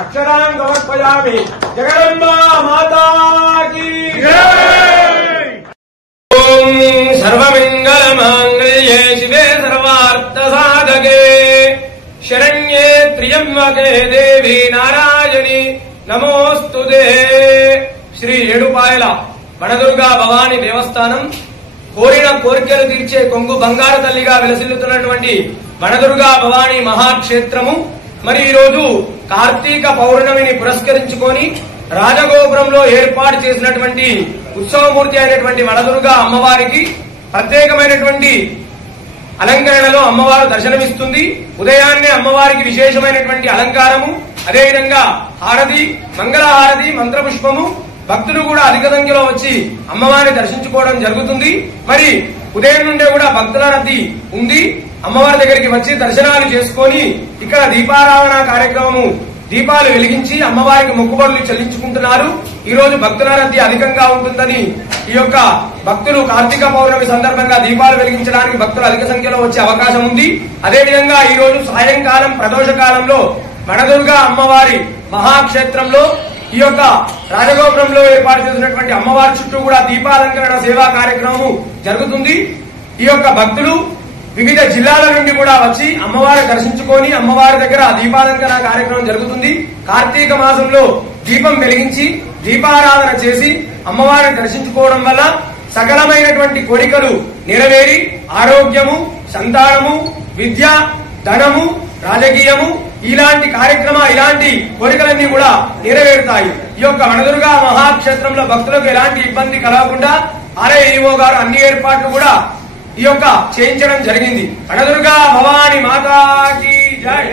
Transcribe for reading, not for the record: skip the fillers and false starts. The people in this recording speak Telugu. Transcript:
अक्षरान् समर्पयामि। जगदम्बा माता की जय। ओम सर्वमंगलमांगल्ये शिवे सर्वार्थसाधके शरण्ये त्र्यंबके देवी नारायणी नमोस्तुते। శ్రీ ఏడుపాయల వనదుర్గా భవానీ దేవస్థానం కోరిన కోరికలు తీర్చే కొంగు బంగారు తల్లిగా వెలసిల్లుతున్నటువంటి వనదుర్గా భవానీ మహాక్షేత్రము మరి ఈ రోజు కార్తీక పౌర్ణమిని పురస్కరించుకొని రాజగోపురంలో ఏర్పాటు చేసినటువంటి ఉత్సవమూర్తి అయినటువంటి వనదుర్గా అమ్మవారికి ప్రత్యేకమైనటువంటి అలంకరణలో అమ్మవారు దర్శనమిస్తుంది. ఉదయాన్నే అమ్మవారికి విశేషమైనటువంటి అలంకారము, అదేవిధంగా హారతి, మంగళహారతి, మంత్రపుష్పము, భక్తులు కూడా అధిక సంఖ్యలో వచ్చి అమ్మవారిని దర్శించుకోవడం జరుగుతుంది. మరి ఉదయం నుండే కూడా భక్తుల రద్దీ ఉంది. అమ్మవారి దగ్గరికి వచ్చి దర్శనాలు చేసుకుని ఇక్కడ దీపారాధన కార్యక్రమము దీపాలు వెలిగించి అమ్మవారికి మొక్కుబడులు చెల్లించుకుంటున్నారు. ఈ రోజు భక్తుల రద్దీ అధికంగా ఉంటుందని ఈ యొక్క భక్తులు కార్తీక పౌర్ణమి సందర్భంగా దీపాలు వెలిగించడానికి భక్తులు అధిక సంఖ్యలో వచ్చే అవకాశం ఉంది. అదేవిధంగా ఈ రోజు సాయంకాలం ప్రదోష కాలంలో వనదుర్గా అమ్మవారి మహాక్షేత్రంలో ఈ యొక్క రాజగోపురంలో ఏర్పాటు చేసినటువంటి అమ్మవారి చుట్టూ కూడా దీపాలంకరణ సేవా కార్యక్రమం జరుగుతుంది. ఈ యొక్క భక్తులు వివిధ జిల్లాల నుండి కూడా వచ్చి అమ్మవారిని దర్శించుకొని అమ్మవారి దగ్గర దీపాలంకరణ కార్యక్రమం జరుగుతుంది. కార్తీక మాసంలో దీపం వెలిగించి దీపారాధన చేసి అమ్మవారిని దర్శించుకోవడం వల్ల సకలమైనటువంటి కోరికలు నెరవేరి ఆరోగ్యము, సంతానము, విద్య, ధనము, రాజకీయము ఇలాంటి ఇలాంటి కోరికలన్నీ కూడా నెరవేరుతాయి. ఈ యొక్క వనదుర్గా మహాక్షేత్రంలో భక్తులకు ఎలాంటి ఇబ్బంది కలగకుండా ఆలయ ఈవో గారు అన్ని ఏర్పాట్లు కూడా ఈ యొక్క చేయించడం జరిగింది. వనదుర్గా భవానీ మాతాకి జై.